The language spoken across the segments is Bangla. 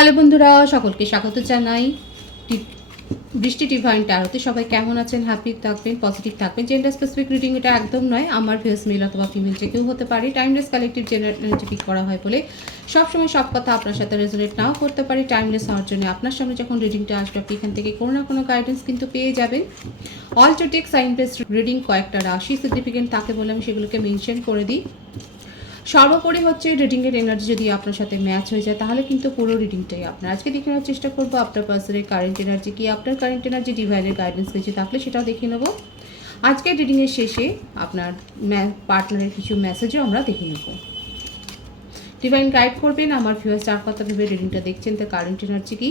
হ্যালো বন্ধুরা, সকলকে স্বাগত জানাই বৃষ্টি ডিভাইন ট্যারোতে। সবাই কেমন আছেন? হ্যাপি থাকবেন, পজিটিভ থাকবেন। জেন্ডার স্পেসিফিক রিডিং এটা একদম নয়, আমার ভিউস মেল অথবা ফিমেল যে কেউ হতে পারে। Timeless collective general energy pick করা হয় বলে সবসময় সব কথা আপনার সাথে রেজোনেট নাও করতে পারি। টাইমলেস হওয়ার জন্য আপনার সামনে যখন রিডিংটা আসবে আপনি এখান থেকে কোনো না কোনো গাইডেন্স কিন্তু পেয়ে যাবেন। All to take sign based reading কয়েকটা রাশি সিগনিফিকেন্ট তাকে বলে আমি সেগুলোকে মেনশন করে দিই। সর্বোপরি হচ্ছে রিডিংয়ের এনার্জি যদি আপনার সাথে ম্যাচ হয়ে যায় তাহলে কিন্তু পুরো রিডিংটাই আপনার। আজকে দেখে নেওয়ার চেষ্টা করবো আপনার পার্সনের কারেন্ট এনার্জি কি, আপনার কারেন্ট এনার্জি ডিভাইনের গাইডেন্স কিছু থাকলে সেটাও দেখে নেবো। আজকে রিডিংয়ের শেষে আপনার পার্টনারের কিছু মেসেজও আমরা দেখে নেব। ডিভাইন গাইড করবেন আমার ভিউয়ার্স চার কথা ভেবে রিডিংটা দেখছেন, তার কারেন্ট এনার্জি কি।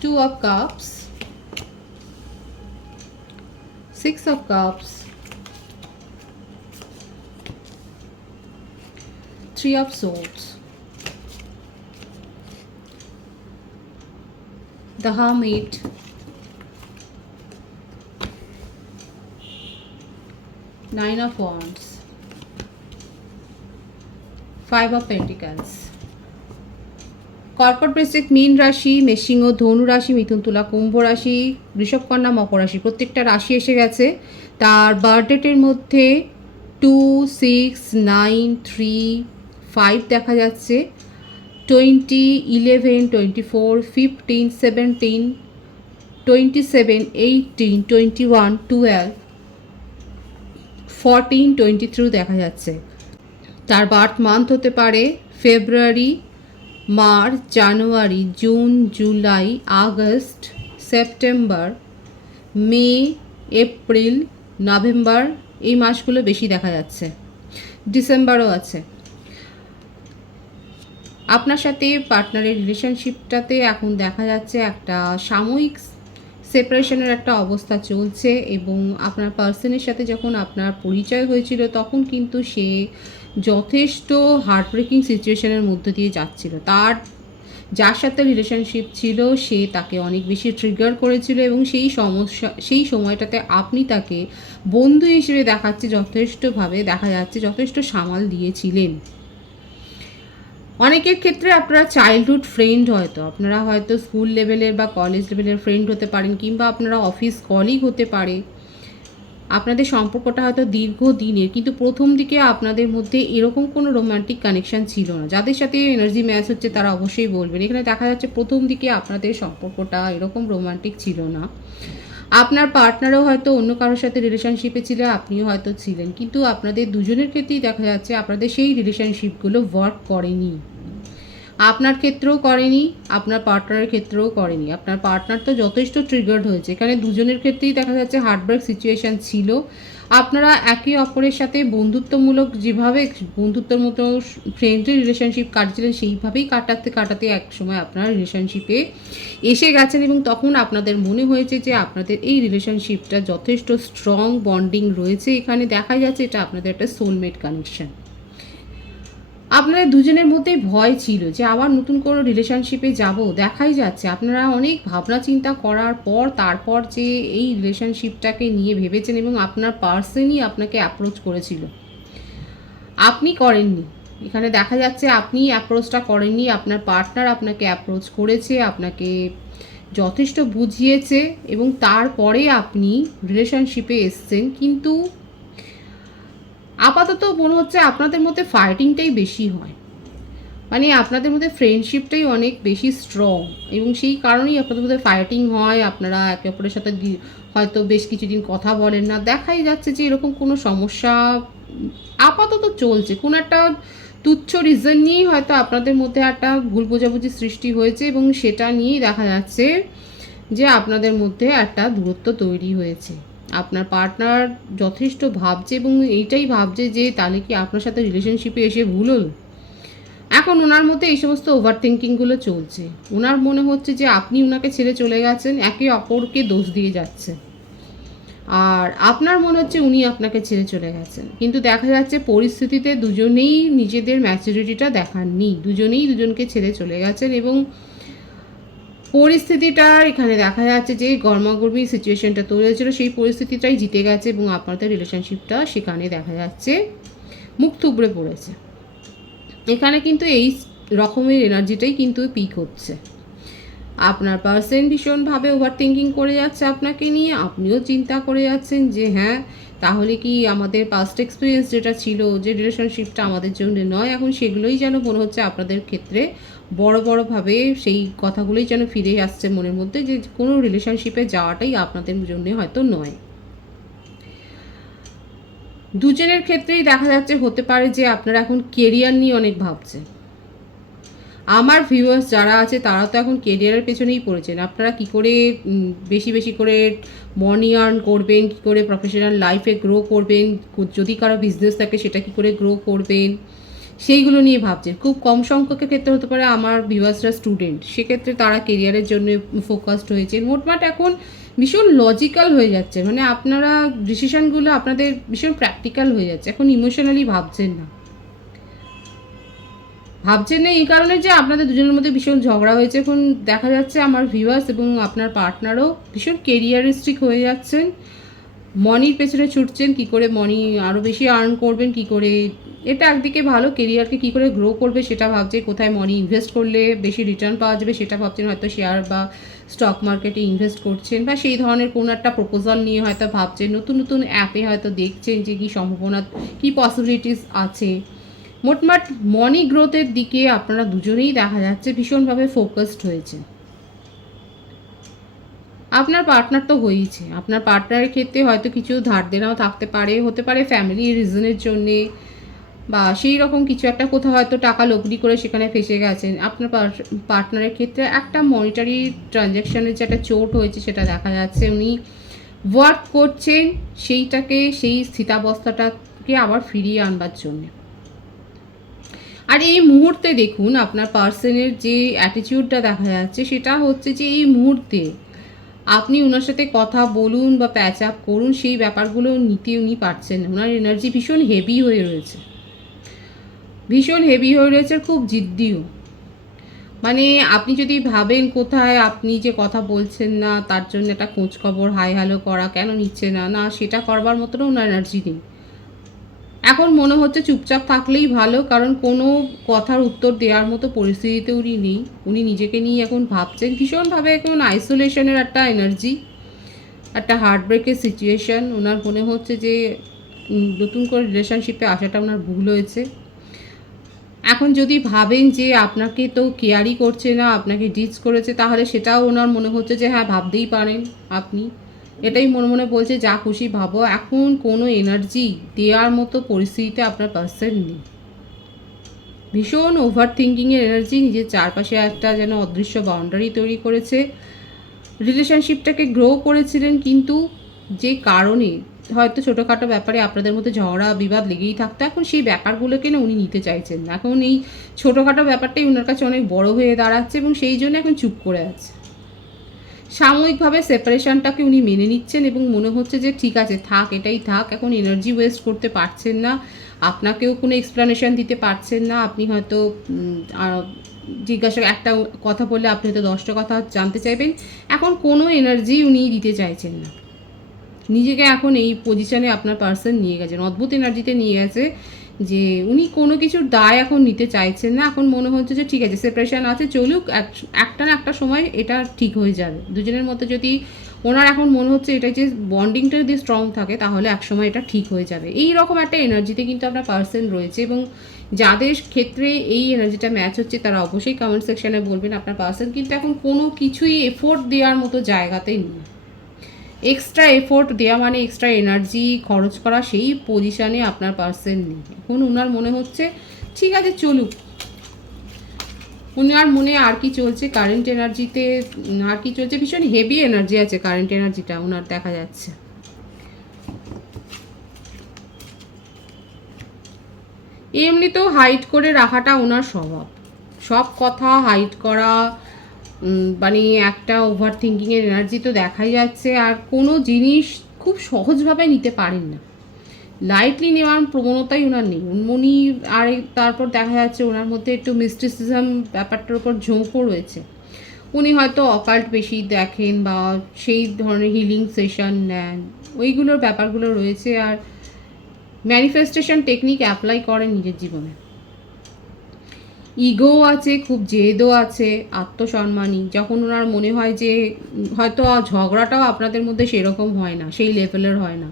2 of Cups, 6 of Cups, 3 of Swords, the Hermit, 9 of Wands, 5 of Pentacles। কর্কট বৃশ্চিক মীন রাশি, মেষিংহ ধনু রাশি, মিথুন তুলা কুম্ভ রাশি, বৃষভ কন্যা মকর রাশি প্রত্যেকটা রাশি এসে গেছে। তার বার্থডেটের মধ্যে 2, 6, 9, 3, 5 দেখা যাচ্ছে, 20, 11, 24, 15, 17, 27, 18, 21, 12, 14, 23 দেখা যাচ্ছে। তার বার্থ মান্থ হতে পারে ফেব্রুয়ারি, মার্চ, জানুয়ারি, জুন, জুলাই, আগস্ট, সেপ্টেম্বর, মে, এপ্রিল, নভেম্বর, এই মাসগুলো বেশি দেখা যাচ্ছে। ডিসেম্বরও আছে। আপনার সাথে পার্টনারের রিলেশনশিপটাতে এখন দেখা যাচ্ছে একটা সাময়িক সেপারেশনের একটা অবস্থা চলছে, এবং আপনার পার্সনের সাথে যখন আপনার পরিচয় হয়েছিল তখন কিন্তু সে যথেষ্ট হার্টব্রেকিং সিচুয়েশনের মধ্য দিয়ে যাচ্ছিল। তার যার সাথে রিলেশনশিপ ছিল সে তাকে অনেক বেশি ট্রিগার করেছিল, এবং সেই সময়টাতে আপনি তাকে বন্ধু হিসেবে দেখাচ্ছে যথেষ্টভাবে দেখা যাচ্ছে, যথেষ্ট সামাল দিয়েছিলেন। অনেকের ক্ষেত্রে আপনারা চাইল্ডহুড ফ্রেন্ড, আপনারা হয়তো স্কুল লেভেলের বা কলেজ লেভেলের ফ্রেন্ড হতে পারেন, কিংবা আপনারা অফিস কলিগ হতে পারে। আপনাদের সম্পর্কটা হয়তো দীর্ঘদিনের, কিন্তু প্রথম দিকে আপনাদের মধ্যে এরকম কোনো রোমান্টিক কানেকশান ছিল না। যাদের সাথে এনার্জি ম্যাচ হচ্ছে তারা অবশ্যই বলবেন। এখানে দেখা যাচ্ছে প্রথম দিকে আপনাদের সম্পর্কটা এরকম রোমান্টিক ছিল না। আপনার পার্টনারও হয়তো অন্য কারোর সাথে রিলেশনশিপে ছিল, আপনিও হয়তো ছিলেন, কিন্তু আপনাদের দুজনের ক্ষেত্রেই দেখা যাচ্ছে আপনাদের সেই রিলেশনশিপগুলো ওয়ার্ক করেনি। আপনার ক্ষেত্রেও করেনি, আপনার পার্টনারের ক্ষেত্রেও করেনি। আপনার পার্টনার তো যথেষ্ট ট্রিগার্ড হয়েছে। এখানে দুজনের ক্ষেত্রেই দেখা যাচ্ছে হার্টব্রেক সিচুয়েশান ছিল। আপনারা একে অপরের সাথে বন্ধুত্বমূলক যেভাবে বন্ধুত্বের মতো ফ্রেন্ডলি রিলেশনশিপ কাটছিলেন সেইভাবেই কাটাতে একসময় আপনারা রিলেশনশিপে এসে গেছেন, এবং তখন আপনাদের মনে হয়েছে যে আপনাদের এই রিলেশনশিপটা যথেষ্ট স্ট্রং বন্ডিং রয়েছে। এখানে দেখা যাচ্ছে এটা আপনাদের একটা সোলমেট কানেকশন। আপনাদের দুজনের মধ্যেই ভয় ছিল যে আবার নতুন কোনো রিলেশনশিপে যাব। দেখাই যাচ্ছে আপনারা অনেক ভাবনা চিন্তা করার পর তারপর যে এই রিলেশনশিপটাকে নিয়ে ভেবেছেন, এবং আপনার পার্সনই আপনাকে অ্যাপ্রোচ করেছিল, আপনি করেননি। এখানে দেখা যাচ্ছে আপনি অ্যাপ্রোচটা করেননি, আপনার পার্টনার আপনাকে অ্যাপ্রোচ করেছে, আপনাকে যথেষ্ট বুঝিয়েছে, এবং তারপরে আপনি রিলেশনশিপে এসছেন। কিন্তু আপাতত মনে হচ্ছে আপনাদের মধ্যে ফাইটিংটাই বেশি হয়, মানে আপনাদের মধ্যে ফ্রেন্ডশিপটাই অনেক বেশি স্ট্রং, এবং সেই কারণেই আপনাদের মধ্যে ফাইটিং হয়। আপনারা একে অপরের সাথে হয়তো বেশ কিছুদিন কথা বলেন না। দেখাই যাচ্ছে যে এরকম কোনো সমস্যা আপাতত চলছে, কোনো একটা তুচ্ছ রিজন নিয়েই হয়তো আপনাদের মধ্যে একটা ভুল বোঝাবুঝি সৃষ্টি হয়েছে, এবং সেটা নিয়েই দেখা যাচ্ছে যে আপনাদের মধ্যে একটা দূরত্ব তৈরি হয়েছে। আপনার পার্টনার যথেষ্ট ভাবছে, এবং এইটাই ভাবছে যে তাহলে কি আপনার সাথে রিলেশনশিপে এসে ভুল হল। এখন ওনার মধ্যে এই সমস্ত ওভার থিঙ্কিংগুলো চলছে। ওনার মনে হচ্ছে যে আপনি ওনাকে ছেড়ে চলে গেছেন, একে অপরকে দোষ দিয়ে যাচ্ছে, আর আপনার মনে হচ্ছে উনি আপনাকে ছেড়ে চলে গেছেন। কিন্তু দেখা যাচ্ছে পরিস্থিতিতে দুজনেই নিজেদের ম্যাচুরিটিটা দেখাননি, দুজনেই দুজনকে ছেড়ে চলে গেছেন, এবং পরিস্থিতিটার এখানে দেখা যাচ্ছে যে গরমাগর্মি সিচুয়েশনটা তৈরি হয়েছিল সেই পরিস্থিতিটাই জিতে গেছে, এবং আপনাদের রিলেশনশিপটা সেখানে দেখা যাচ্ছে মুখ থুবড়ে পড়েছে। এখানে কিন্তু এই রকমের এনার্জিটাই কিন্তু পিক হচ্ছে। আপনার পার্সন ভীষণভাবে ওভার থিঙ্কিং করে যাচ্ছে আপনাকে নিয়ে, আপনিও চিন্তা করে যাচ্ছেন যে হ্যাঁ, তাহলে কি আমাদের পাস্ট এক্সপিরিয়েন্স যেটা ছিল, যে রিলেশনশিপটা আমাদের জন্য নয়, এখন সেগুলোই যেন মনে হচ্ছে আপনাদের ক্ষেত্রে বড়ভাবে সেই কথাগুলোই যেন ফিরে আসছে মনের মধ্যে, যে কোনো রিলেশনশিপে যাওয়াটাই আপনাদের জন্য হয়তো নয়। দুজনের ক্ষেত্রেই দেখা যাচ্ছে হতে পারে যে আপনারা এখন কেরিয়ার নিয়ে অনেক ভাবছেন। আমার ভিউয়ার্স যারা আছে তারা তো এখন কেরিয়ারের পেছনেই পড়েছেন। আপনারা কি করে বেশি বেশি করে মানি আর্ন করবেন, কী করে প্রফেশনাল লাইফে গ্রো করবেন, যদি কারো বিজনেস থাকে সেটা কী করে গ্রো করবেন, সেইগুলো নিয়ে ভাবছেন। খুব কম সংখ্যকের ক্ষেত্রে হতে পারে আমার ভিউয়ার্সরা স্টুডেন্ট, সেক্ষেত্রে তারা কেরিয়ারের জন্য ফোকাসড হয়েছেন। মোটমাট এখন ভীষণ লজিক্যাল হয়ে যাচ্ছে, মানে আপনারা ডিসিশনগুলো আপনাদের ভীষণ প্র্যাকটিক্যাল হয়ে যাচ্ছে, এখন ইমোশনালি ভাবছেন না। ভাবছেন না এই কারণে যে আপনাদের দুজনের মধ্যে ভীষণ ঝগড়া হয়েছে। এখন দেখা যাচ্ছে আমার ভিউয়ার্স এবং আপনার পার্টনারও ভীষণ কেরিয়ারিস্টিক হয়ে যাচ্ছেন, মানির পেছনে ছুটছেন, কি করে মানি আরও বেশি আর্ন করবেন, কি করে এটা একদিকে ভালো, কেরিয়ারকে কী করে গ্রো করবে সেটা ভাবছে, কোথায় মানি ইনভেস্ট করলে বেশি রিটার্ন পাওয়া যাবে সেটা ভাবছেন, হয়তো শেয়ার বা স্টক মার্কেটে ইনভেস্ট করছেন, বা সেই ধরনের কোনো একটা প্রপোজাল নিয়ে হয়তো ভাবছেন, নতুন নতুন অ্যাপে হয়তো দেখছেন যে কী সম্ভাবনা, কী পসিবিলিটিস আছে। মোটমাট মানি গ্রোথের দিকে আপনারা দুজনেই দেখা যাচ্ছে ভীষণভাবে ফোকাসড হয়েছে। আপনার পার্টনার তো হয়েইছে, আপনার পার্টনারের ক্ষেত্রে হয়তো কিছু ধার দেনাও থাকতে পারে, হতে পারে ফ্যামিলি রিজনের জন্যে, বা সেই রকম কিছু একটা, কোথাও হয়তো টাকা লগ্নি করে সেখানে ফেসে গেছেন। আপনার পার্টনারের ক্ষেত্রে একটা মনিটারি ট্রানজ্যাকশানের যে একটা চোট হয়েছে সেটা দেখা যাচ্ছে, উনি ওয়ার্ক করছেন সেইটাকে, সেই স্থিতাবস্থাটাকে আবার ফিরিয়ে আনবার জন্যে। আর এই মুহূর্তে দেখুন আপনার পার্সনের যে অ্যাটিটিউডটা দেখা যাচ্ছে সেটা হচ্ছে যে এই মুহূর্তে আপনি ওনার সাথে কথা বলুন বা প্যাচ আপ করুন, সেই ব্যাপারগুলো নিতে উনি পারছেন না। ওনার এনার্জি ভীষণ হেভি হয়ে রয়েছে, ভীষণ হেভি হয়ে রয়েছে, খুব জিদ্দিও। মানে আপনি যদি ভাবেন কোথায় আপনি যে কথা বলছেন না তার জন্য একটা খোঁজখবর হাই হ্যালো করা, কেন নিচ্ছে না, না সেটা করবার মতনও ওনার এনার্জি নেই। এখন মনে হচ্ছে চুপচাপ থাকলেই ভালো, কারণ কোনো কথার উত্তর দেওয়ার মতো পরিস্থিতিতে উনি নেই। উনি নিজেকে নিয়ে এখন ভাবছেন ভীষণভাবে, এখন আইসোলেশনের একটা এনার্জি, একটা হার্টব্রেকের সিচুয়েশান। ওনার মনে হচ্ছে যে নতুন করে রিলেশনশিপে আসাটা ওনার ভুল হয়েছে। এখন যদি ভাবেন যে আপনাকে তো কেয়ারই করছে না, আপনাকে ডিচ করেছে, তাহলে সেটাও ওনার মনে হচ্ছে যে হ্যাঁ ভাবতেই পারেন আপনি, এটাই মনে মনে বলছে যা খুশি ভাবো। এখন কোনো এনার্জি দেওয়ার মতো পরিস্থিতিতে আপনার পার্সন নেই। ভীষণ ওভার থিঙ্কিংয়ের এনার্জি, নিজের চারপাশে একটা যেন অদৃশ্য বাউন্ডারি তৈরি করেছে। রিলেশনশিপটাকে গ্রো করেছিলেন, কিন্তু যে কারণে হয়তো ছোটোখাটো ব্যাপারে আপনাদের মধ্যে ঝগড়া বিবাদ লেগেই থাকতো, এখন সেই ব্যাপারগুলোকে না উনি নিতে চাইছেন না। এখন এই ছোটোখাটো ব্যাপারটাই ওনার কাছে অনেক বড় হয়ে দাঁড়াচ্ছে এবং সেই জন্য এখন চুপ করে আছে। সাময়িকভাবে সেপারেশনটাকে উনি মেনে নিচ্ছেন এবং মনে হচ্ছে যে ঠিক আছে থাক, এটাই থাক, এখন এনার্জি ওয়েস্ট করতে পারছেন না, আপনাকেও কোনো এক্সপ্লানেশন দিতে পারছেন না। আপনি হয়তো জিজ্ঞাসা একটা কথা বললে আপনি হয়তো 10টা কথা জানতে চাইবেন, এখন কোনো এনার্জি উনি দিতে চাইছেন না। নিজেকে এখন এই পজিশানে আপনার পার্সন নিয়ে গেছেন, অদ্ভুত এনার্জিতে নিয়ে গেছে, যে উনি কোনো কিছুর দায় এখন নিতে চাইছেন না। এখন মনে হচ্ছে যে ঠিক আছে সেপারেশন আছে, চলুক, একটা না একটা সময় এটা ঠিক হয়ে যাবে দুজনের মধ্যে। যদি ওনার এখন মনে হচ্ছে এটা যে বন্ডিংটা যদি স্ট্রং থাকে তাহলে একসময় এটা ঠিক হয়ে যাবে, এই রকম একটা এনার্জিতে কিন্তু আপনার পার্সন রয়েছে। এবং যাদের ক্ষেত্রে এই এনার্জিটা ম্যাচ হচ্ছে তারা অবশ্যই কমেন্ট সেকশানে বলবেন। আপনার পার্সন কিন্তু এখন কোনো কিছুই এফোর্ট দেওয়ার মতো জায়গাতেই নেই। এক্সট্রা এফোর্ট দেওয়া মানে এক্সট্রা এনার্জি খরচ করা, সেই পজিশানে আপনার পার্সন নেই। এখন ওনার মনে হচ্ছে ঠিক আছে চলুক। ওনার মনে আর কি চলছে কারেন্ট এনার্জিতে, আর কি চলছে, ভীষণ হেভি এনার্জি আছে কারেন্ট এনার্জিটা ওনার দেখা যাচ্ছে। এমনিতেও হাইড করে রাখাটা ওনার স্বভাব, সব কথা হাইড করা, মানে একটা ওভার থিঙ্কিংয়ের এনার্জি তো দেখাই যাচ্ছে। আর কোনো জিনিস খুব সহজভাবে নিতে পারেন না, লাইটলি নেওয়ার প্রবণতাই ওনার নেই উনি। আর তারপর দেখা যাচ্ছে ওনার মধ্যে একটু মিস্টিসিজম ব্যাপারটার উপর ঝোঁকও রয়েছে। উনি হয়তো অকাল্ট বেশি দেখেন বা সেই ধরনের হিলিং সেশন নেন, ওইগুলোর ব্যাপারগুলো রয়েছে। আর ম্যানিফেস্টেশন টেকনিক অ্যাপ্লাই করেন নিজের জীবনে। ইগো আছে, খুব জেদও আছে, আত্মসম্মানী। যখন ওনার মনে হয় যে হয়তো ঝগড়াটাও আপনাদের মধ্যে সেরকম হয় না, সেই লেভেলের হয় না,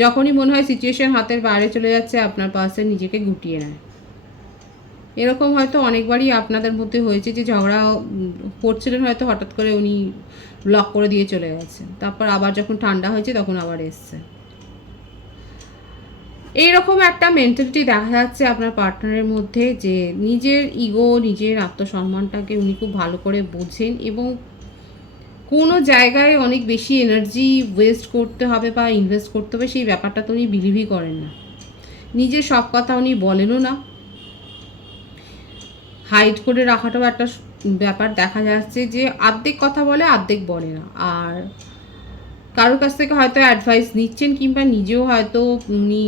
যখনই মনে হয় সিচুয়েশন হাতের বাইরে চলে যাচ্ছে আপনার পার্সন নিজেকে গুটিয়ে নেয়। এরকম হয়তো অনেকবারই আপনাদের মধ্যে হয়েছে যে ঝগড়া করছিলেন, হয়তো হঠাৎ করে উনি ব্লক করে দিয়ে চলে গেছেন, তারপর আবার যখন ঠান্ডা হয়েছে তখন আবার এসছে। এইরকম একটা মেন্টালিটি দেখা যাচ্ছে আপনার পার্টনারের মধ্যে, যে নিজের ইগো, নিজের আত্মসম্মানটাকে উনি খুব ভালো করে বোঝেন এবং কোনো জায়গায় অনেক বেশি এনার্জি ওয়েস্ট করতে হবে বা ইনভেস্ট করতে হবে সেই ব্যাপারটা তো উনি বিলিভই করেন না। নিজের সব কথা উনি বলেনও না, হাইড করে রাখাটাও একটা ব্যাপার দেখা যাচ্ছে, যে অর্ধেক কথা বলে অর্ধেক বলে না। আর কারোর কাছ থেকে হয়তো অ্যাডভাইস নিচ্ছেন কিংবা নিজেও হয়তো উনি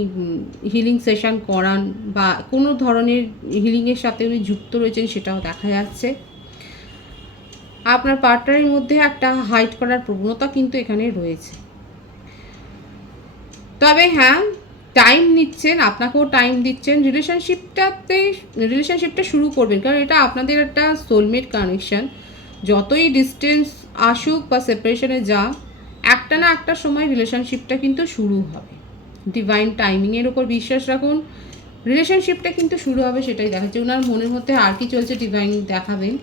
হিলিং সেশন করান বা কোনো ধরনের হিলিংয়ের সাথে উনি যুক্ত রয়েছেন, সেটাও দেখা যাচ্ছে। আপনার পার্টনারের মধ্যে একটা হাইড করার প্রবণতা কিন্তু এখানে রয়েছে। তবে হ্যাঁ, টাইম নিচ্ছেন, আপনাকেও টাইম দিচ্ছেন, রিলেশনশিপটা শুরু করবেন, কারণ এটা আপনাদের একটা সোলমেট কানেকশন। যতই ডিস্টেন্স আসুক বা সেপারেশনে যা, একটা না একটা সময় রিলেশনশিপটা কিন্তু শুরু হবে। ডিভাইন টাইমিংয়ের ওপর বিশ্বাস রাখুন, রিলেশনশিপটা কিন্তু শুরু হবে, সেটাই দেখাচ্ছে। ওনার মনের মধ্যে আর কি চলছে ডিভাইন দেখাবেন।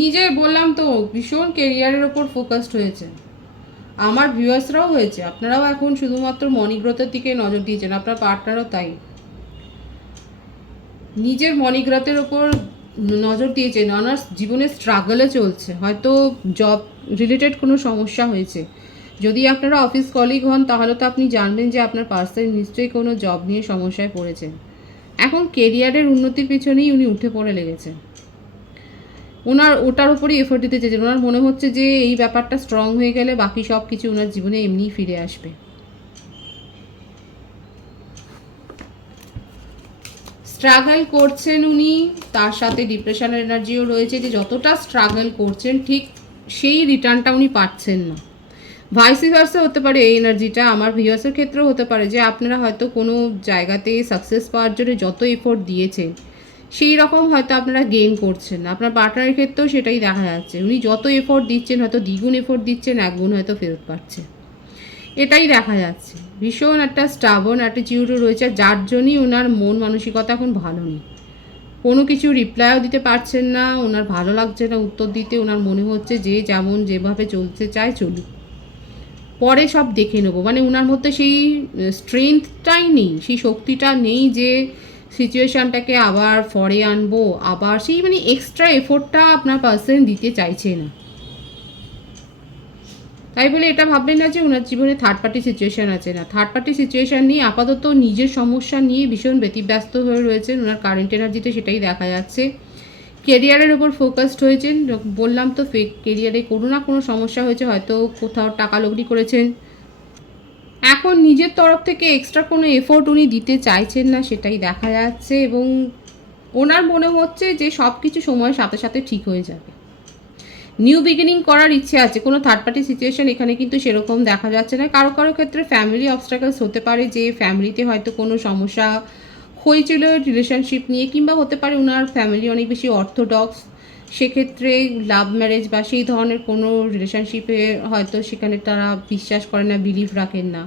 নিজে বললাম তো ভীষণ কেরিয়ারের ওপর ফোকাসড হয়েছে, আমার ভিউয়ার্সরাও হয়েছে, আপনারাও এখন শুধুমাত্র মনি গ্রোথের দিকে নজর দিয়েছেন, আপনার পার্টনারও তাই নিজের মনি গ্রোথের ওপর নজর দিয়েছেন। ওনার জীবনে স্ট্রাগলে চলছে, হয়তো জব রিলেটেড কোনো সমস্যা হয়েছে। যদি আপনারা অফিস কলিগ হন তাহলে তো আপনি জানবেন যে আপনার পার্সন নিশ্চয়ই কোনো জব নিয়ে সমস্যায় পড়েছেন। এখন কেরিয়ারের উন্নতির পেছনেই উনি উঠে পড়ে লেগেছেন, ওনার ওটার উপরই এফোর্ট দিতে চেয়েছেন। ওনার মনে হচ্ছে যে এই ব্যাপারটা স্ট্রং হয়ে গেলে বাকি সব কিছু ওনার জীবনে এমনিই ফিরে আসবে। স্ট্রাগল করছেন উনি, তার সাথে ডিপ্রেশনের এনার্জিও রয়েছে, যে যতটা স্ট্রাগল করছেন ঠিক সেই রিটার্নটা উনি পাচ্ছেন না। ভাইসি ভার্সা হতে পারে এই এনার্জিটা, আমার ভিউয়ার্সের ক্ষেত্রেও হতে পারে যে আপনারা হয়তো কোনো জায়গাতে সাকসেস পাওয়ার জন্য যত এফোর্ট দিয়েছেন সেই রকম হয়তো আপনারা গেইন করছেন না। আপনার পার্টনারের ক্ষেত্রেও সেটাই দেখা যাচ্ছে, উনি যত এফোর্ট দিচ্ছেন হয়তো দ্বিগুণ এফোর্ট দিচ্ছেন, একগুণ হয়তো ফেরত পাচ্ছে, এটাই দেখা যাচ্ছে। ভীষণ একটা স্টাবন অ্যাটিটিউডও রয়েছে, যার জন্যই ওনার মন মানসিকতা এখন ভালো নেই। কোনো কিছু রিপ্লাইও দিতে পারছেন না, ওনার ভালো লাগছে না উত্তর দিতে, ওনার মনে হচ্ছে যে যেমন যেভাবে চলতে চায় চলুক, পরে সব দেখে নেবো। মানে ওনার মধ্যে সেই স্ট্রেংথটাই নেই, সেই শক্তিটা নেই যে সিচুয়েশানটাকে আবার ফরে আনবো, আবার সেই মানে এক্সট্রা এফোর্টটা আপনার পার্সন দিতে চাইছে না। তাই বলে এটা ভাববেন না যে ওনার জীবনে থার্ড পার্টি সিচুয়েশান আছে, না, থার্ড পার্টি সিচুয়েশান নিয়ে আপাতত নিজের সমস্যা নিয়ে ভীষণ ব্যতিব্যস্ত হয়ে রয়েছেন। ওনার কারেন্ট এনার্জিতে সেটাই দেখা যাচ্ছে। কেরিয়ারের ওপর ফোকাসড হয়েছেন, বললাম তো ফেক কেরিয়ারে কোনো না কোনো সমস্যা হয়েছে, হয়তো কোথাও টাকা লগ্নি করেছেন, এখন নিজের তরফ থেকে এক্সট্রা কোনো এফোর্ট উনি দিতে চাইছেন না, সেটাই দেখা যাচ্ছে। এবং ওনার মনে হচ্ছে যে সব কিছু সময়ের সাথে সাথে ঠিক হয়ে যাবে, নিউ বিগিনিং করার ইচ্ছে আছে। কোনো থার্ড পার্টি সিচুয়েশন এখানে কিন্তু সেরকম দেখা যাচ্ছে না। কারো কারো ক্ষেত্রে ফ্যামিলি অবস্ট্রাগলস হতে পারে, যে ফ্যামিলিতে হয়তো কোনো সমস্যা হয়েছিল রিলেশনশিপ নিয়ে, কিংবা হতে পারে ওনার ফ্যামিলি অনেক বেশি অর্থোডক্স, সেক্ষেত্রে লাভ ম্যারেজ বা সেই ধরনের কোনো রিলেশনশিপে হয়তো সেখানে তারা বিশ্বাস করে না, বিলিভ রাখেন না,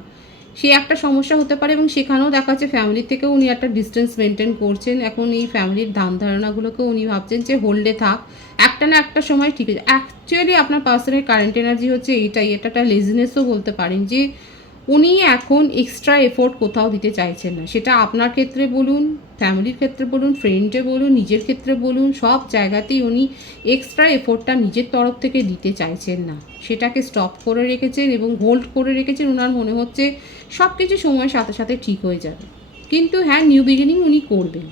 সে একটা সমস্যা হতে পারে। এবং সেখানেও দেখা যাচ্ছে ফ্যামিলি থেকেও উনি একটা ডিস্টেন্স মেনটেন করছেন। এখন এই ফ্যামিলির ধান ধারণাগুলোকেও উনি ভাবছেন যে হোল্ডে থাক, একটা না একটা সময় ঠিক আছে। অ্যাকচুয়ালি আপনার পার্সনের কারেন্ট এনার্জি হচ্ছে এইটাই, এটা একটা লেজিনেসও বলতে পারেন, যে উনি এখন এক্সট্রা এফোর্ট কোথাও দিতে চাইছেন না। সেটা আপনার ক্ষেত্রে বলুন, ফ্যামিলির ক্ষেত্রে বলুন, ফ্রেন্ডে বলুন, নিজের ক্ষেত্রে বলুন, সব জায়গাতেই উনি এক্সট্রা এফোর্টটা নিজের তরফ থেকে দিতে চাইছেন না, সেটাকে স্টপ করে রেখেছেন এবং হোল্ড করে রেখেছেন। ওনার মনে হচ্ছে সব কিছু সময়ের সাথে সাথে ঠিক হয়ে যাবে। কিন্তু হ্যাঁ, নিউ বিগিনিং উনি করবেন,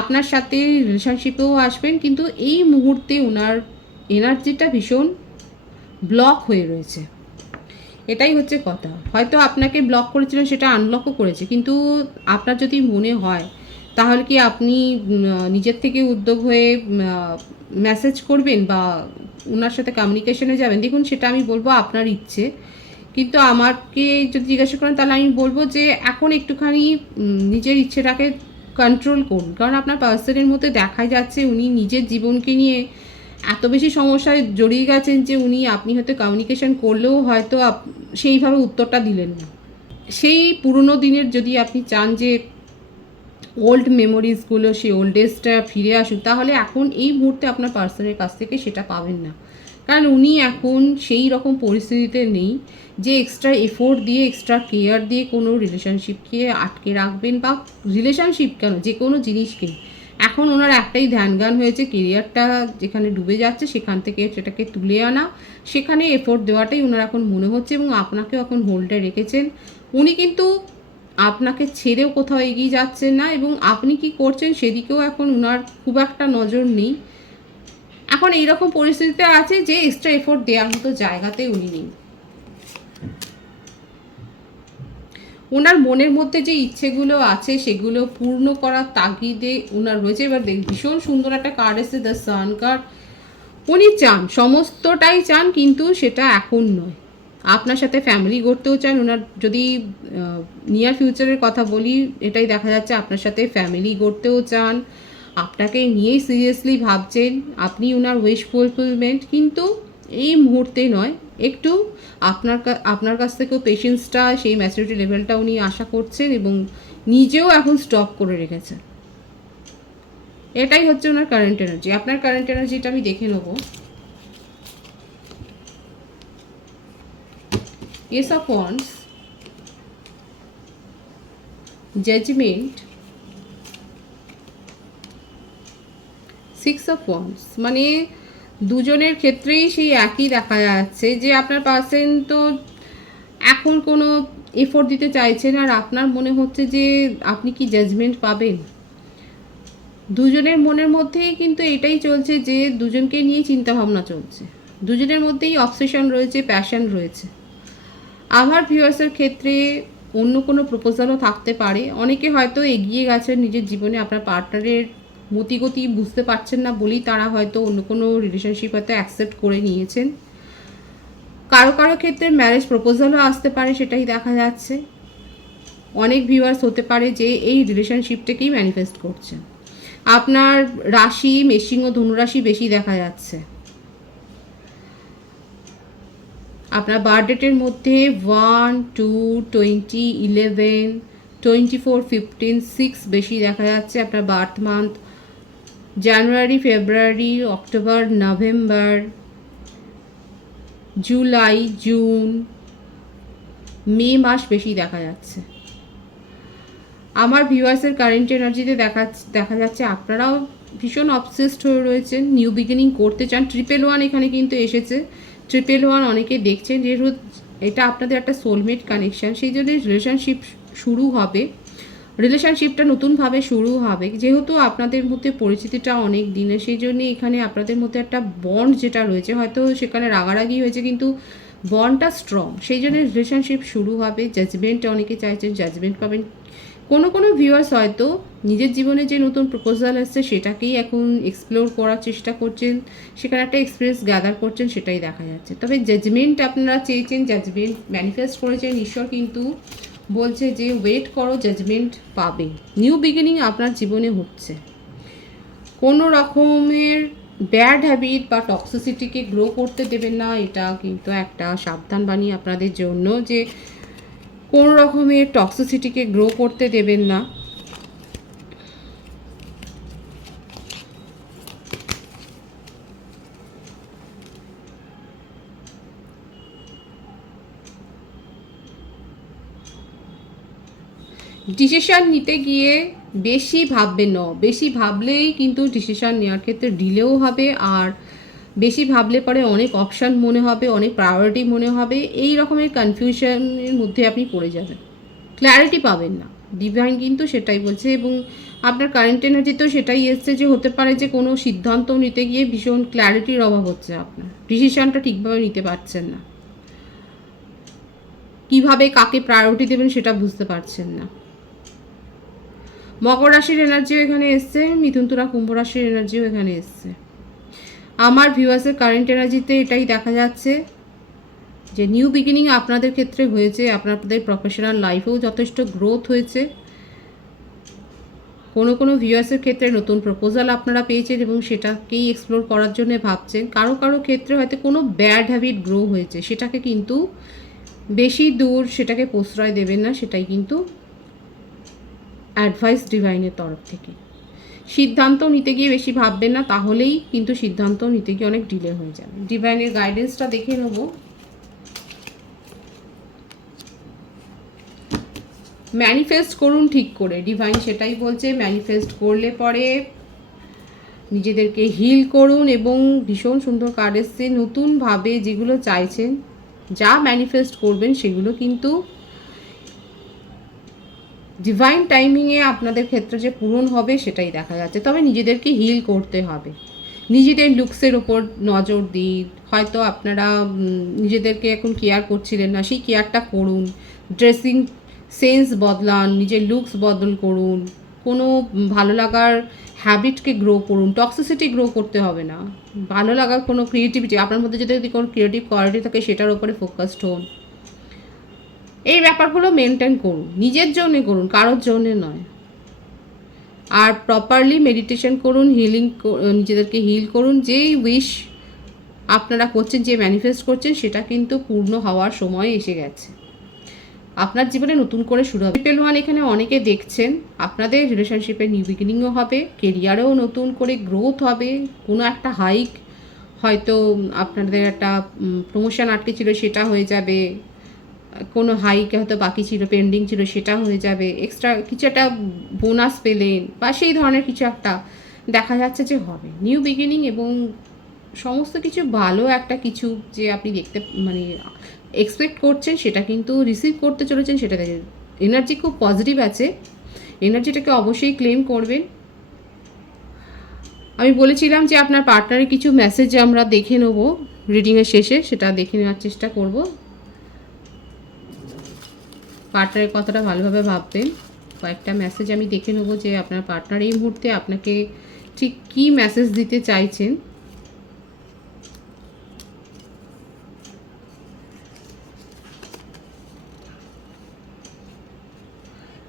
আপনার সাথে রিলেশনশিপেও আসবেন, কিন্তু এই মুহূর্তে ওনার এনার্জিটা ভীষণ ব্লক হয়ে রয়েছে, এটাই হচ্ছে কথা। হয়তো আপনাকে ব্লক করেছিলেন, সেটা আনব্লকও করেছে, কিন্তু আপনার যদি মনে হয় তাহলে কি আপনি নিজের থেকে উদ্যোগ হয়ে মেসেজ করবেন বা ওনার সাথে কমিউনিকেশনে যাবেন? দেখুন, সেটা আমি বলবো আপনার ইচ্ছে, কিন্তু আমাকে যদি জিজ্ঞাসা করেন তাহলে আমি বলবো যে এখন একটুখানি নিজের ইচ্ছেটাকে কন্ট্রোল করুন, কারণ আপনার পার্সনের মধ্যে দেখা যাচ্ছে উনি নিজের জীবনকে নিয়ে এত বেশি সমস্যায় জড়িয়ে গেছেন যে আপনি হয়তো কমিউনিকেশন করলেও হয়তো সেইভাবে উত্তরটা দিলেন না। সেই পুরনো দিনের যদি আপনি চান যে ওল্ড মেমোরিজগুলো, সেই ওল্ড ডেজটা ফিরে আসুক, তাহলে এখন এই মুহূর্তে আপনার পার্সনের কাছ থেকে সেটা পাবেন না। কারণ উনি এখন সেই রকম পরিস্থিতিতে নেই যে এক্সট্রা এফোর্ট দিয়ে, এক্সট্রা কেয়ার দিয়ে কোনো রিলেশনশিপকে আটকে রাখবেন, বা রিলেশনশিপ কেন, যে কোনো জিনিসকে। এখন ওনার একটাই ধ্যান হয়েছে, কেরিয়ারটা যেখানে ডুবে যাচ্ছে সেখান থেকে সেটাকে তুলে আনা, সেখানে এফোর্ট দেওয়াটাই ওনার এখন মনে হচ্ছে, এবং আপনাকেও এখন হোল্ডে রেখেছেন। উনি কিন্তু আপনাকে ছেড়েও কোথাও এগিয়ে যাচ্ছেন না, এবং আপনি কি করছেন সেদিকেও এখন ওনার খুব একটা নজর নেই। এখন এইরকম পরিস্থিতিতে আছে যে এক্সট্রা এফোর্ট দেওয়ার মতো জায়গাতে উনি নেই। ওনার মনের মধ্যে যে ইচ্ছেগুলো আছে সেগুলো পূর্ণ করার তাগিদে ওনার রয়েছে। এবার ভীষণ সুন্দর একটা কার্ড এসেছে, দ্য সান কার্ড। উনি চান, সমস্তটাই চান, কিন্তু সেটা এখন নয়। আপনার সাথে ফ্যামিলি গড়তেও চান। ওনার যদি নিয়ার ফিউচারের কথা বলি, এটাই দেখা যাচ্ছে আপনার সাথে ফ্যামিলি গড়তেও চান, আপনাকে নিয়েই সিরিয়াসলি ভাবছেন, আপনি ওনার উইশ ফুলফিলমেন্ট, কিন্তু এই মুহূর্তে নয়। একটু আপনার কাছ থেকেও পেশেন্সটা, সেই ম্যাচুরিটি লেভেলটা উনি আশা করছেন, এবং নিজেও এখন স্টপ করে রেখেছেন। এটাই হচ্ছে ওনার কারেন্ট এনার্জি। আপনার কারেন্ট এনার্জিটা আমি দেখে নেব। Ace of wands, judgment, six of wands. মানে দুজনের ক্ষেত্রেই সেই একই দেখা যাচ্ছে যে আপনার পার্সন তো এখন কোনো এফোর্ট দিতে চাইছেন, আর আপনার মনে হচ্ছে যে আপনি কি জাজমেন্ট পাবেন। দুজনের মনের মধ্যেই কিন্তু এটাই চলছে যে দুজনকে নিয়ে চিন্তাভাবনা চলছে, দুজনের মধ্যেই অবসেশন রয়েছে, প্যাশন রয়েছে। আমার ভিউয়ার্সের ক্ষেত্রে অন্য কোনো প্রপোজালও থাকতে পারে। অনেকে হয়তো এগিয়ে গেছেন নিজের জীবনে, আপনার পার্টনারের মতিগতি বুঝতে পারছেন না বলেই তারা হয়তো অন্য কোনো রিলেশনশিপ হয়তো অ্যাকসেপ্ট করে নিয়েছেন। কারো কারো ক্ষেত্রে ম্যারেজ প্রপোজালও আসতে পারে, সেটাই দেখা যাচ্ছে। অনেক ভিউয়ার্স হতে পারে যে এই রিলেশনশিপটাকেই ম্যানিফেস্ট করছেন। আপনার রাশি মেষিং ও ধনুরাশি বেশি দেখা যাচ্ছে। আপনার বার্থডেটের মধ্যে 1, 2, 20, 11, 24, 15, 6 বেশি দেখা যাচ্ছে। আপনার বার্থ মান্থ জানুয়ারি, ফেব্রুয়ারি, অক্টোবর, নভেম্বর, জুলাই, জুন, মে মাস বেশি দেখা যাচ্ছে। আমার ভিউয়ার্সের কারেন্ট এনার্জিতে দেখা যাচ্ছে আপনারাও ভীষণ অবসেসড হয়ে রয়েছেন, নিউ বিগিনিং করতে চান। 111 এখানে কিন্তু এসেছে। 111 অনেকে দেখছেন, যেহেতু এটা আপনাদের একটা সোলমেট কানেকশান, সেই জন্য রিলেশনশিপ শুরু হবে, রিলেশনশিপটা নতুনভাবে শুরু হবে। যেহেতু আপনাদের মধ্যে পরিচিতিটা অনেক দিনের, সেই জন্যে এখানে আপনাদের মধ্যে একটা বন্ড যেটা রয়েছে, হয়তো সেখানে রাগারাগি হয়েছে কিন্তু বন্ডটা স্ট্রং, সেই জন্য রিলেশনশিপ শুরু হবে। জাজমেন্ট অনেকে চাইছেন, জাজমেন্ট পাবেন। কোনো ভিউয়ার্স হয়তো নিজের জীবনে যে নতুন প্রপোজাল আসছে সেটাকেই এখন এক্সপ্লোর করার চেষ্টা করছেন, সেখানে একটা এক্সপিরিয়েন্স গ্যাদার করছেন, সেটাই দেখা যাচ্ছে। তবে জাজমেন্ট আপনারা চেয়েছেন, জাজমেন্ট ম্যানিফেস্ট করেছেন, ঈশ্বর কিন্তু বলছে যে ওয়েট করো, জাজমেন্ট পাবে। নিউ বিগিনিং আপনার জীবনে হচ্ছে। কোনো রকমের ব্যাড হ্যাবিট বা টক্সিসিটিকে গ্রো করতে দেবেন না, এটা কিন্তু একটা সাবধান বাণী আপনাদের জন্য, যে কোনো রকমের টক্সিসিটিকে গ্রো করতে দেবেন না। ডিসিশান নিতে গিয়ে বেশি ভাববেন না, বেশি ভাবলেই কিন্তু ডিসিশান নেওয়ার ক্ষেত্রে ডিলেও হবে, আর বেশি ভাবলে পরে অনেক অপশান মনে হবে, অনেক প্রায়োরিটি মনে হবে, এই রকমের কনফিউশনের মধ্যে আপনি পড়ে যাবেন, ক্ল্যারিটি পাবেন না। ডিভাইন কিন্তু সেটাই বলছে, এবং আপনার কারেন্ট এনার্জিতেও সেটাই এসছে যে হতে পারে যে কোনো সিদ্ধান্ত নিতে গিয়ে ভীষণ ক্ল্যারিটির অভাব হচ্ছে, আপনার ডিসিশানটা ঠিকভাবে নিতে পারছেন না, কিভাবে কাকে প্রায়োরিটি দেবেন সেটা বুঝতে পারছেন না। মকর রাশির এনার্জিও এখানে এসছে, মিথুন তুলা কুম্ভ রাশির এনার্জিও এখানে এসছে। আমার ভিউয়ার্সের কারেন্ট এনার্জিতে এটাই দেখা যাচ্ছে যে নিউ বিগিনিং আপনাদের ক্ষেত্রে হয়েছে, আপনাদের প্রফেশনাল লাইফেও যথেষ্ট গ্রোথ হয়েছে। কোনো কোনো ভিউয়ার্সের ক্ষেত্রে নতুন প্রপোজাল আপনারা পেয়েছেন এবং সেটাকেই এক্সপ্লোর করার জন্য ভাবছেন। কারো কারো ক্ষেত্রে হয়তো কোনো ব্যাড হ্যাবিট গ্রো হয়েছে, সেটাকে কিন্তু বেশি দূর সেটাকে প্রশ্রয় দেবেন না, সেটাই কিন্তু অ্যাডভাইস ডিভাইনের তরফ থেকে। সিদ্ধান্ত নিতে গিয়ে বেশি ভাববেন না, তাহলেই কিন্তু সিদ্ধান্ত নিতে গিয়ে অনেক ডিলে হয়ে যাবে। ডিভাইনের গাইডেন্সটা দেখে নেব। ম্যানিফেস্ট করুন ঠিক করে, ডিভাইন সেটাই বলছে। ম্যানিফেস্ট করলে পরে নিজেদেরকে হিল করুন, এবং ভীষণ সুন্দর কার্ড এসছে। নতুনভাবে যেগুলো চাইছেন, যা ম্যানিফেস্ট করবেন সেগুলো কিন্তু ডিভাইন টাইমিংয়ে আপনাদের ক্ষেত্রে যে পূরণ হবে সেটাই দেখা যাচ্ছে। তবে নিজেদেরকে হিল করতে হবে, নিজেদের লুকসের ওপর নজর দিন। হয়তো আপনারা নিজেদেরকে এখন কেয়ার করছিলেন না, সেই কেয়ারটা করুন। ড্রেসিং সেন্স বদলান, নিজের লুকস বদল করুন, কোনো ভালো লাগার হ্যাবিটকে গ্রো করুন। টক্সিসিটি গ্রো করতে হবে না, ভালো লাগার কোনো ক্রিয়েটিভিটি, আপনার মধ্যে যদি কোনো ক্রিয়েটিভ কোয়ালিটি থাকে সেটার উপরে ফোকাসড হন। এই ব্যাপারগুলো মেনটেন করুন, নিজের জন্যে করুন, কারোর জন্যে নয়। আর প্রপারলি মেডিটেশন করুন, হিলিং, নিজেদেরকে হিল করুন। যেই উইশ আপনারা করছেন, যে ম্যানিফেস্ট করছেন, সেটা কিন্তু পূর্ণ হওয়ার সময় এসে গেছে। আপনার জীবনে নতুন করে শুরু হবে। ট্রিপল ওয়ান এখানে অনেকে দেখছেন, আপনাদের রিলেশনশিপে নিউ বিগিনিংও হবে, কেরিয়ারেও নতুন করে গ্রোথ হবে, কোনো একটা হাইক, হয়তো আপনাদের একটা প্রমোশন আটকে ছিল সেটা হয়ে যাবে, কোনো হাইকে হয়তো বাকি ছিল, পেন্ডিং ছিল, সেটা হয়ে যাবে, এক্সট্রা কিছু একটা বোনাস পেলেন বা সেই ধরনের কিছু একটা দেখা যাচ্ছে যে হবে। নিউ বিগিনিং এবং সমস্ত কিছু ভালো একটা কিছু যে আপনি দেখতে মানে এক্সপেক্ট করছেন, সেটা কিন্তু রিসিভ করতে চলেছেন, সেটা এনার্জি খুব পজিটিভ আছে। এনার্জিটাকে অবশ্যই ক্লেম করবেন। আমি বলেছিলাম যে আপনার পার্টনারের কিছু মেসেজ আমরা দেখে নেব রিডিংয়ের শেষে, সেটা দেখে নেওয়ার চেষ্টা করব। পার্টনারের কথাটা ভালোভাবে ভাববেন। কয়েকটা মেসেজ আমি দেখে নেব যে আপনার পার্টনার এই মুহূর্তে আপনাকে ঠিক কী মেসেজ দিতে চাইছেন।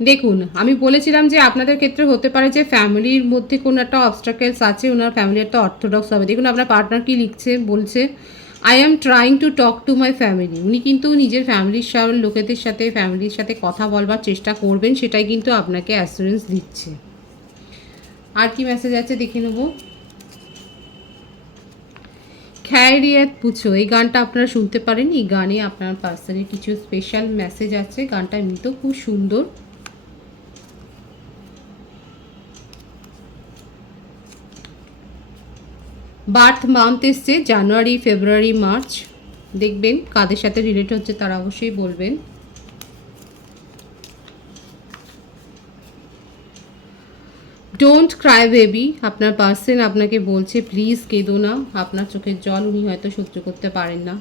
দেখুন, আমি বলেছিলাম যে আপনাদের ক্ষেত্রে হতে পারে যে ফ্যামিলির মধ্যে কোনো একটা অবস্ট্রাকেলস আছে, ওনার ফ্যামিলি একটা অর্থোডক্স হবে। দেখুন আপনার পার্টনার কি লিখছে, বলছে I am trying to talk to my family. উনি কিন্তু নিজের ফ্যামিলির লোকেদের সাথে, ফ্যামিলির সাথে কথা বলবার চেষ্টা করবেন, সেটাই কিন্তু আপনাকে অ্যাসুরেন্স দিচ্ছে। আর কি মেসেজ আছে দেখে নেব। খ্যারিয়াত পুছো, এই গানটা আপনারা শুনতে পারেন। এই গানে আপনার পার্সনের কিছু স্পেশাল মেসেজ আছে। গানটা এমনিতেও খুব সুন্দর। বার্থ মান্থ এসছে জানুয়ারি, ফেব্রুয়ারি, মার্চ। দেখবেন কাদের সাথে রিলেট হচ্ছে তারা অবশ্যই বলবেন। ডোন্ট ক্রাই বেবি, আপনার পার্সন আপনাকে বলছে প্লিজ কেঁদো না। আপনার চোখের জল উনি হয়তো সহ্য করতে পারেন না।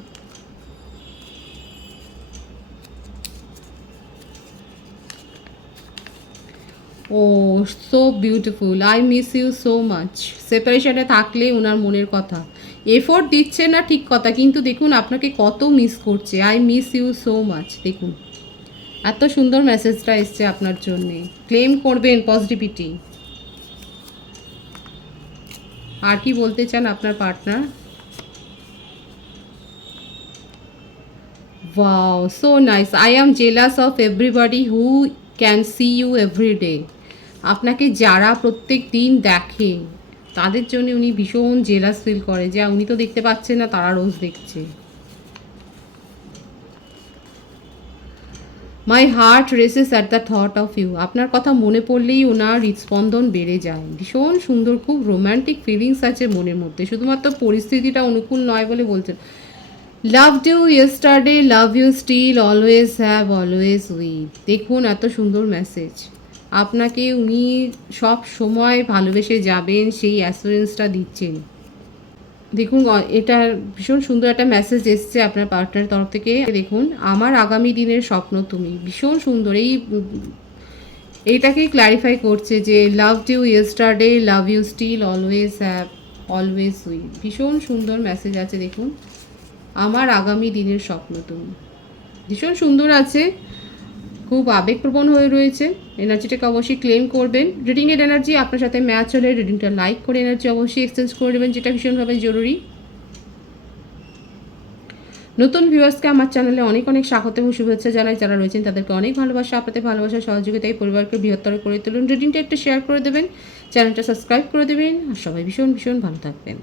Oh so beautiful, I miss you so much. সেপারেশনে থাকলে ওনার মনের কথা, এফোর্ট দিচ্ছে না ঠিক কথা, কিন্তু দেখুন আপনাকে কত মিস করছে। I miss you so much. দেখুন এত সুন্দর মেসেজটা এসছে আপনার জন্যে। ক্লেম করবেন পজিটিভিটি। আর কি বলতে চান আপনার partner? Wow, so nice. I am jealous of everybody who can see you every day. আপনাকে যারা প্রত্যেক দিন দেখে তাদের জন্য উনি ভীষণ জেলাস ফিল করে, যে উনি তো দেখতে পাচ্ছেন না, তারা রোজ দেখছে। My heart races at the thought of you, আপনার কথা মনে পড়লেই ওনার হৃদস্পন্দন বেড়ে যায়। ভীষণ সুন্দর, খুব রোম্যান্টিক ফিলিংস আছে মনের মধ্যে, শুধুমাত্র পরিস্থিতিটা অনুকূল নয় বলে বলছেন। Loved you yesterday, love you still, always have, always will. দেখুন এত সুন্দর মেসেজ, আপনাকে উনি সব সময় ভালোবেসে যাবেন সেই অ্যাসুরেন্সটা দিচ্ছেন। দেখুন এটা ভীষণ সুন্দর একটা মেসেজ এসছে আপনার পার্টনারের তরফ থেকে। দেখুন আমার আগামী দিনের স্বপ্ন তুমি, ভীষণ সুন্দর। এইটাকেই ক্ল্যারিফাই করছে যে loved you yesterday, love you still, always have, always will. ভীষণ সুন্দর মেসেজ আছে। দেখুন আমার আগামী দিনের স্বপ্ন তুমি, ভীষণ সুন্দর আছে। খুব আবেগপ্রবণ হয়ে রয়েছে। এনার্জিটাকে অবশ্যই ক্লেম করবেন। রিডিংয়ের এনার্জি আপনার সাথে ম্যাচ হলে রিডিংটা লাইক করে এনার্জি অবশ্যই এক্সচেঞ্জ করে নেবেন, যেটা ভীষণভাবে জরুরি। নতুন ভিউয়ার্সকে আমার চ্যানেলে অনেক অনেক স্বাগত এবং শুভেচ্ছা জানাই। যারা রয়েছেন তাদেরকে অনেক ভালোবাসা, আপনাদের ভালোবাসা সহযোগিতায় পরিবারকে বৃহত্তর করে তুলুন। রিডিংটা একটু শেয়ার করে দেবেন, চ্যানেলটা সাবস্ক্রাইব করে দেবেন, আর সবাই ভীষণ ভীষণ ভালো থাকবেন।